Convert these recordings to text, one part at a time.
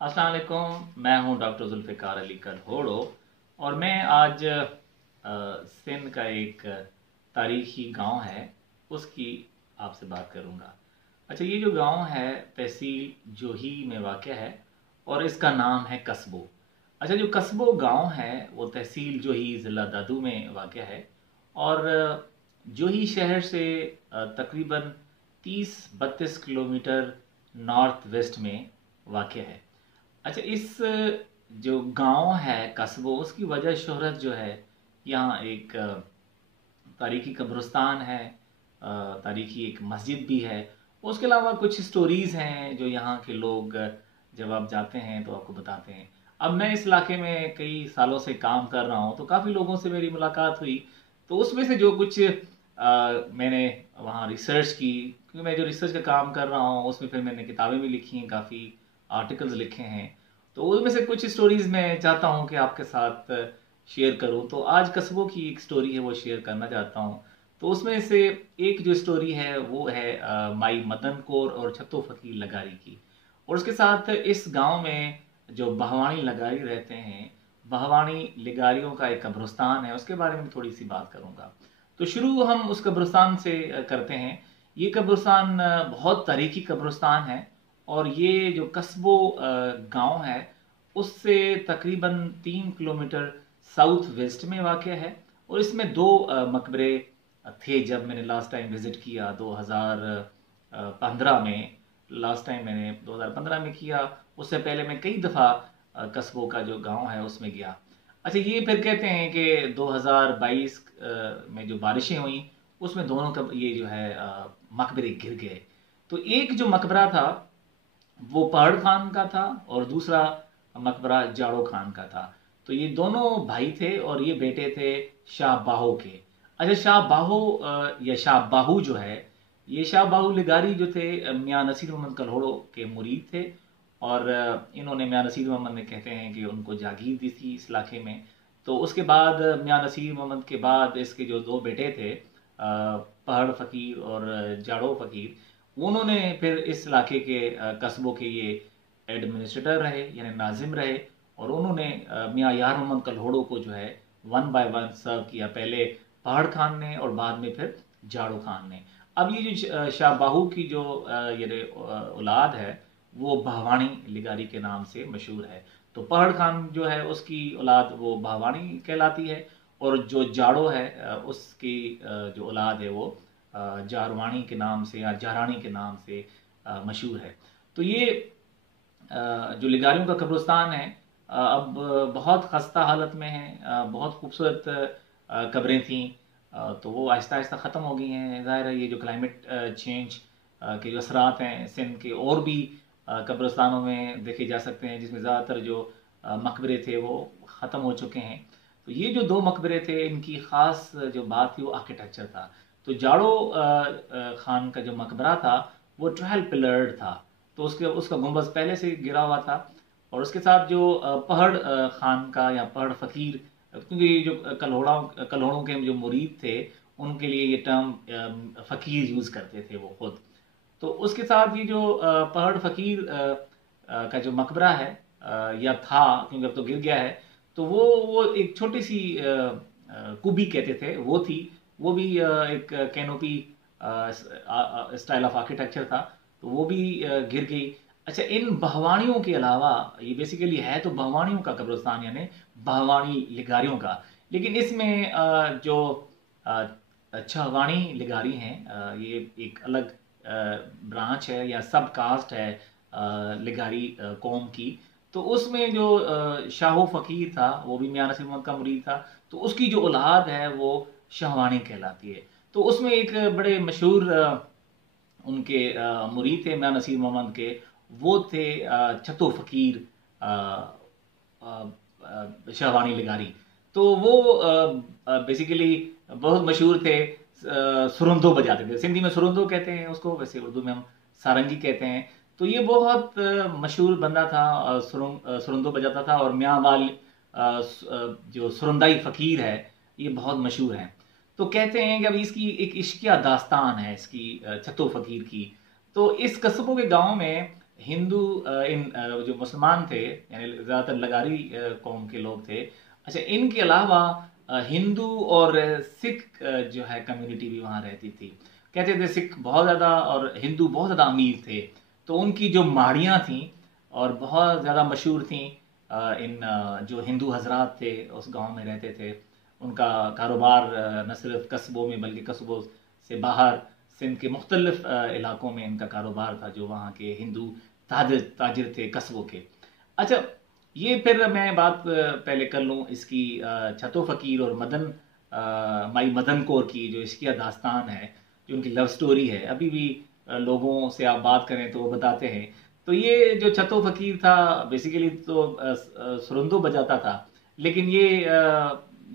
अस्सलाम वालेकुम। मैं हूं डॉक्टर जुल्फ़िकार अली कलहोड़ो और मैं आज सिंध का एक तारीखी गांव है उसकी आपसे बात करूंगा। अच्छा, ये जो गांव है तहसील जोही में वाक़ है और इसका नाम है कस्बो। अच्छा, जो कस्बो गांव है वो तहसील जोही ज़िला दादू में वाक़ है और जोही शहर से तकरीबन 30-32 किलोमीटर नॉर्थ वेस्ट में वाक़ है। अच्छा, इस जो गांव है कस्बो उसकी वजह शोहरत जो है, यहाँ एक तारीखी कब्रिस्तान है, तारीखी एक मस्जिद भी है। उसके अलावा कुछ स्टोरीज़ हैं जो यहाँ के लोग जब आप जाते हैं तो आपको बताते हैं। अब मैं इस इलाके में कई सालों से काम कर रहा हूँ तो काफ़ी लोगों से मेरी मुलाकात हुई। तो उसमें से जो कुछ मैंने वहाँ रिसर्च की, क्योंकि मैं जो रिसर्च का काम कर रहा हूँ उसमें फिर मैंने किताबें भी लिखी हैं, काफ़ी आर्टिकल्स लिखे हैं। तो उनमें से कुछ स्टोरीज़ मैं चाहता हूँ कि आपके साथ शेयर करूँ। तो आज कस्बों की एक स्टोरी है वो शेयर करना चाहता हूँ। तो उसमें से एक जो स्टोरी है वो है माई मदन कौर और छत्तो फकीर लगारी की। और उसके साथ इस गांव में जो बहवानी लगारी रहते हैं, बहवानी लिगारियों का एक कब्रिस्तान है, उसके बारे में थोड़ी सी बात करूंगा। तो शुरू हम उस कब्रिस्तान से करते हैं। ये कब्रिस्तान बहुत तारीखी कब्रिस्तान है और ये जो कस्बो गांव है उससे तकरीबन 3 किलोमीटर साउथ वेस्ट में वाक़ है। और इसमें दो मकबरे थे जब मैंने लास्ट टाइम विज़िट किया 2015 में। लास्ट टाइम मैंने 2015 में किया, उससे पहले मैं कई दफ़ा कस्बों का जो गांव है उसमें गया। अच्छा, ये फिर कहते हैं कि 2022 में जो बारिशें हुई उसमें दोनों का ये जो है मकबरे गिर गए। तो एक जो मकबरा था वो पहाड़ खान का था और दूसरा मकबरा जाड़ो खान का था। तो ये दोनों भाई थे और ये बेटे थे शाह बाहो के। अच्छा, शाह बाहो या शाह बाहू जो है, ये शाह बाहू लिगारी जो थे मियाँ नसीर मोहम्मद कल्होड़ो के मुरीद थे। और इन्होंने मियाँ नसीर मोहम्मद ने कहते हैं कि उनको जागीर दी थी इस इलाके में। तो उसके बाद मियाँ नसीर मोहम्मद के बाद इसके जो दो बेटे थे पहाड़ फ़कीर और जाड़ो फ़कीर, उन्होंने फिर इस इलाके के कस्बों के ये एडमिनिस्ट्रेटर रहे यानी नाजिम रहे। और उन्होंने मियाँ यार मोहम्मद कल्होड़ो को जो है वन बाय वन सर्व किया, पहले पहाड़ खान ने और बाद में फिर जाड़ो खान ने। अब ये जो शाह बाहू की जो ये औलाद है वो भावानी लिगारी के नाम से मशहूर है। तो पहाड़ खान जो है उसकी औलाद वो भावानी कहलाती है और जो जाड़ो है उसकी जो औलाद है वो जारवाणी के नाम से या जारानी के नाम से मशहूर है। तो ये जो लिगारियों का कब्रिस्तान है अब बहुत खस्ता हालत में है। बहुत खूबसूरत कब्रें थीं, तो वो आहिस्ता आहिस्ता ख़त्म हो गई हैं। ज़ाहिर है ये जो क्लाइमेट चेंज के जो असरात हैं सिंध के और भी कब्रिस्तानों में देखे जा सकते हैं, जिसमें ज़्यादातर जो मकबरे थे वो ख़त्म हो चुके हैं। तो ये जो दो मकबरे थे इनकी ख़ास जो बात थी वो आर्किटेक्चर था। तो जाड़ो खान का जो मकबरा था वो 12 पिलर्ड था। तो उसके उसका गुंबद पहले से गिरा हुआ था। और उसके साथ जो पहाड़ खान का या पहाड़ फ़कीर, क्योंकि जो कल्होड़ों के जो मुरीद थे उनके लिए ये टर्म फ़कीर यूज़ करते थे वो खुद। तो उसके साथ ये जो पहाड़ फ़कीर का जो मकबरा है या था, क्योंकि अब तो गिर गया है, तो वो एक छोटी सी कुबी कहते थे वो थी। वो भी एक कैनोपी स्टाइल ऑफ आर्किटेक्चर था। तो वो भी गिर गई। अच्छा, इन बहवानियों के अलावा ये बेसिकली है तो बहवानियों का कब्रिस्तान यानी बहवानी लिगारियों का। लेकिन इसमें जो छहवानी लिगारी हैं, ये एक अलग ब्रांच है या सब कास्ट है लिगारी कौम की। तो उसमें जो शाहो फ़कीर था वो भी मियाँ नसीर मोहम्मद का मुरीद था। तो उसकी जो औलाद है वो शाहवानी कहलाती है। तो उसमें एक बड़े मशहूर उनके मुरीद थे मियाँ नसीर मोहम्मद के, वो थे छत्तो फ़कीर शाहवानी लिगारी। तो वो बेसिकली बहुत मशहूर थे, सुरंदो बजाते थे। सिंधी में सुरंदो कहते हैं उसको, वैसे उर्दू में हम सारंगी कहते हैं। तो ये बहुत मशहूर बंदा था, सुरंदो बजाता था। और मियाँ वाल जो सुरंदाई फ़कीर है ये बहुत मशहूर हैं। तो कहते हैं कि अब इसकी एक इश्किया दास्तान है इसकी छत्तो फ़कीर की। तो इस कस्बों के गांव में हिंदू जो मुसलमान थे, यानी ज़्यादातर लगारी कौम के लोग थे, अच्छा इनके अलावा हिंदू और सिख जो है कम्युनिटी भी वहाँ रहती थी। कहते थे सिख बहुत ज़्यादा और हिंदू बहुत ज़्यादा अमीर थे, तो उनकी जो माड़ियाँ थीं और बहुत ज़्यादा मशहूर थीं। जो हिंदू हजरात थे उस गांव में रहते थे, उनका कारोबार न सिर्फ कस्बों में बल्कि कस्बों से बाहर सिंध के मुख्तलिफ इलाकों में इनका कारोबार था, जो वहाँ के हिंदू ताजिर थे कस्बों के। अच्छा, ये फिर मैं बात पहले कर लूँ इसकी छतो फ़कीर और माई मदन कौर की, जो इसकी दास्तान है, जो उनकी लव स्टोरी है। अभी भी लोगों से आप बात करें तो वो बताते हैं। तो ये जो छतो फ़कीर था बेसिकली तो सुरंदो बजाता था, लेकिन ये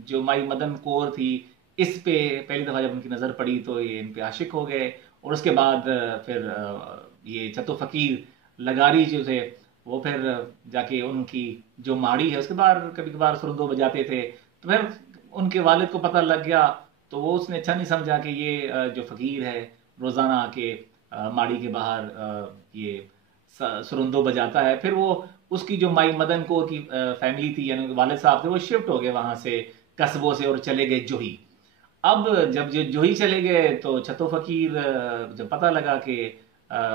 जो माई मदन कौर थी, इस पे पहली दफ़ा जब उनकी नज़र पड़ी तो ये इन पे आशिक हो गए। और उसके बाद फिर ये छतो फ़कीर लगारी जो थे वो फिर जाके उनकी जो माड़ी है उसके बाहर कभी कभार सुरंदो बजाते थे। तो फिर उनके वालिद को पता लग गया, तो वो उसने अच्छा नहीं समझा कि ये जो फ़कीर है रोज़ाना आके माड़ी के बाहर ये सुरंदो बजाता है। फिर वो उसकी जो माई मदन कौर की फैमिली थी, यानी वालिद साहब थे, वो शिफ्ट हो गए वहाँ से कस्बों से और चले गए जोही। अब जब जो जोही चले गए तो छतो फ़कीर जब पता लगा कि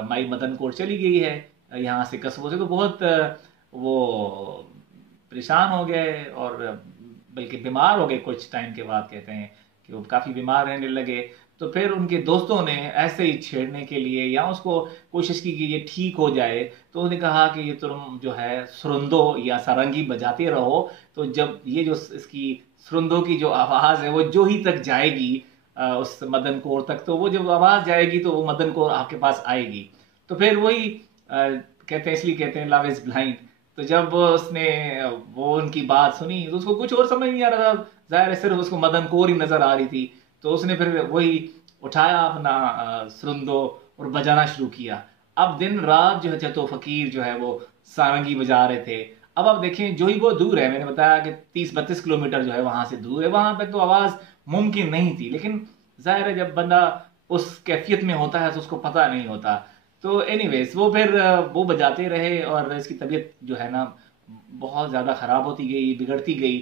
माई मदन कौर चली गई है यहाँ से कस्बों से, तो बहुत वो परेशान हो गए और बल्कि बीमार हो गए। कुछ टाइम के बाद कहते हैं कि वो काफ़ी बीमार रहने लगे। तो फिर उनके दोस्तों ने ऐसे ही छेड़ने के लिए या उसको कोशिश की कि ये ठीक हो जाए, तो उन्होंने कहा कि ये तुम जो है सुरंदो या सारंगी बजाते रहो, तो जब ये जो इसकी सुरंदो की जो आवाज़ है वो जोही तक जाएगी, उस मदन कौर तक, तो वो जब आवाज़ जाएगी तो वो मदन कौर आपके पास आएगी। तो फिर वही कहते हैं, इसलिए कहते हैं लव इज ब्लाइंड। तो जब उसने वो उनकी बात सुनी तो उसको कुछ और समझ नहीं आ रहा था, जाहिर है सिर्फ उसको मदन कौर ही नजर आ रही थी। तो उसने फिर वही उठाया अपना सुरंदो और बजाना शुरू किया। अब दिन रात जो है छतो फ़कीर जो है वो सारंगी बजा रहे थे। अब आप देखें जो ही बहुत दूर है, मैंने बताया कि 30-32 किलोमीटर जो है वहां से दूर है, वहां तक तो आवाज़ मुमकिन नहीं थी। लेकिन जाहिर है जब बंदा उस कैफियत में होता है तो उसको पता नहीं होता। तो एनीवेज वो फिर वो बजाते रहे और इसकी तबीयत जो है ना बहुत ज़्यादा ख़राब होती गई, बिगड़ती गई।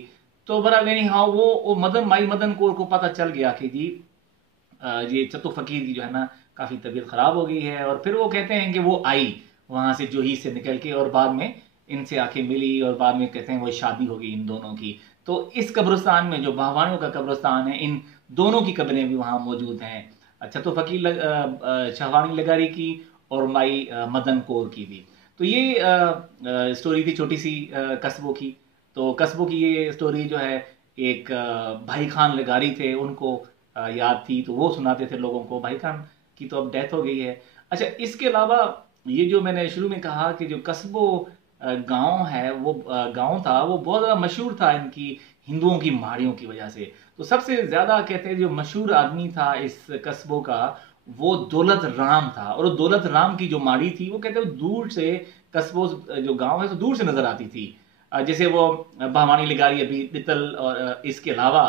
तो बहरहाल एनी हाउ वो माई मदन कौर को पता चल गया कि जी ये छतो फ़कीर की जो है ना काफ़ी तबीयत ख़राब हो गई है। और फिर वो कहते हैं कि वो आई वहाँ से जोही से निकल के और बाद में इनसे आके मिली और बाद में कहते हैं वो शादी हो गई इन दोनों की। तो इस कब्रिस्तान में जो बाहवानियों का कब्रिस्तान है, इन दोनों की कब्रें भी वहाँ मौजूद हैं, छतो फ़कीर शाहवानी लगारी की और माई मदन कौर की भी। तो ये स्टोरी थी छोटी सी कस्बों की। तो कस्बों की ये स्टोरी जो है एक भाई खान लगारी थे, उनको याद थी, तो वो सुनाते थे लोगों को। भाई खान की तो अब डेथ हो गई है। अच्छा, इसके अलावा ये जो मैंने शुरू में कहा कि जो कस्बों गांव है वो गांव था वो बहुत ज़्यादा मशहूर था इनकी हिंदुओं की माड़ियों की वजह से। तो सबसे ज़्यादा कहते हैं जो मशहूर आदमी था इस कस्बों का वो दौलत राम था। और दौलत राम की जो माड़ी थी वो कहते हैं दूर से कस्बों जो गांव है तो दूर से नजर आती थी। जैसे वो भावानी लिगारी अभी दितल और इसके अलावा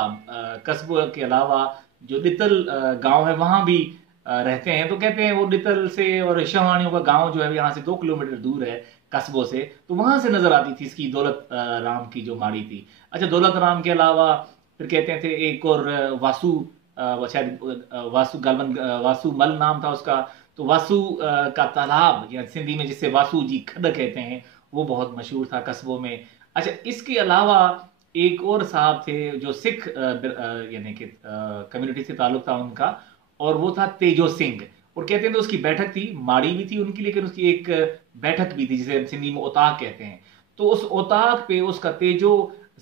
कस्बों के अलावा जो दितल गांव है वहां भी रहते हैं। तो कहते हैं वो दितल से और शाहवानियों का गांव जो है यहाँ से 2 किलोमीटर दूर है कस्बों से, तो वहां से नजर आती थी इसकी दौलत राम की जो माड़ी थी। अच्छा, दौलत राम के अलावा फिर कहते थे एक और वासु, शायद वासु गालवन, वासु मल नाम था उसका। तो वासु का तालाब या सिंधी में जिसे वासु जी खड कहते हैं वो बहुत मशहूर था कस्बों में। अच्छा, इसके अलावा एक और साहब थे जो सिख यानी कि कम्युनिटी से ताल्लुक था उनका, और वो था तेजो सिंह। और कहते हैं तो उसकी बैठक थी, माड़ी भी थी उनकी, लेकिन उसकी एक बैठक भी थी जिसे सिंधी में ओताक कहते हैं। तो उस ओताक पे उसका तेजो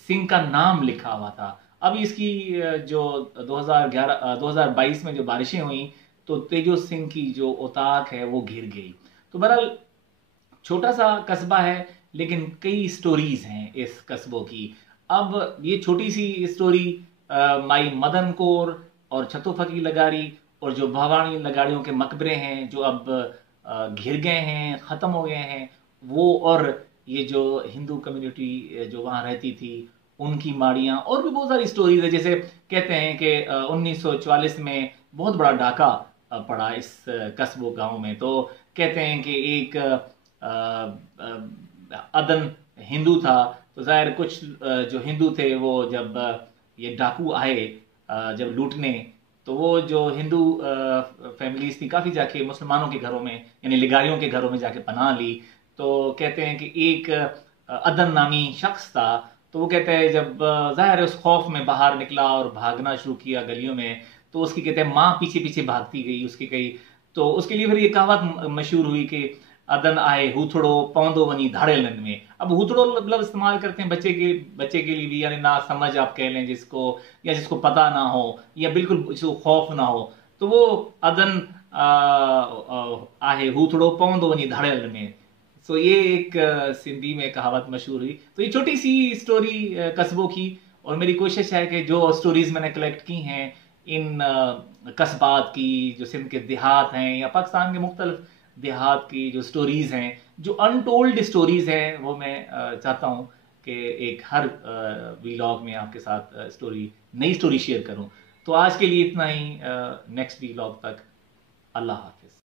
सिंह का नाम लिखा हुआ था। अब इसकी जो 2022 में जो बारिशें हुई तो तेजो सिंह की जो ओताक है वो घिर गई। तो बहरहाल छोटा सा कस्बा है लेकिन कई स्टोरीज हैं इस कस्बों की। अब ये छोटी सी स्टोरी माई मदन कौर और छतो फ़कीर लगारी और जो भवानी लगाड़ियों के मकबरे हैं जो अब घिर गए हैं, ख़त्म हो गए हैं, वो और ये जो हिंदू कम्युनिटी जो वहाँ रहती थी उनकी माड़ियाँ, और भी बहुत सारी स्टोरीज है। जैसे कहते हैं कि 1944 में बहुत बड़ा डाका पड़ा इस कस्बों गांव में। तो कहते हैं कि एक अदन हिंदू था, तो ज़ाहिर कुछ जो हिंदू थे वो जब ये डाकू आए जब लूटने, तो वो जो हिंदू फैमिलीज थी काफ़ी जाके मुसलमानों के घरों में यानी लिगारियों के घरों में जाके पनाह ली। तो कहते हैं कि एक अदन नामी शख्स था, तो वो कहते हैं जब ज़ाहिर है उस खौफ में बाहर निकला और भागना शुरू किया गलियों में, तो उसकी कहते हैं माँ पीछे पीछे भागती गई उसकी कई। तो उसके लिए फिर ये कहावत मशहूर हुई कि अदन आए हूथड़ो पौंदो वनी धाड़ेलन में। अब हूथड़ो मतलब इस्तेमाल करते हैं बच्चे के लिए भी, यानी ना समझ आप कह लें जिसको, या जिसको पता ना हो या बिल्कुल जिसको खौफ ना हो, तो वो अदन आहे हूथड़ो पौंदो वनी धाड़ेलन में। सो ये एक सिंधी में कहावत मशहूर हुई। तो ये छोटी सी स्टोरी कस्बों की, और मेरी कोशिश है कि जो स्टोरीज मैंने कलेक्ट की हैं इन कस्बात की, जो सिंध के देहात हैं या पाकिस्तान के मुख्तलिफ देहात की जो स्टोरीज हैं, जो अनटोल्ड स्टोरीज हैं, वो मैं चाहता हूँ कि एक हर वीलॉग में आपके साथ नई स्टोरी शेयर करूँ। तो आज के लिए इतना ही। नेक्स्ट वीलॉग तक अल्लाह हाफिज।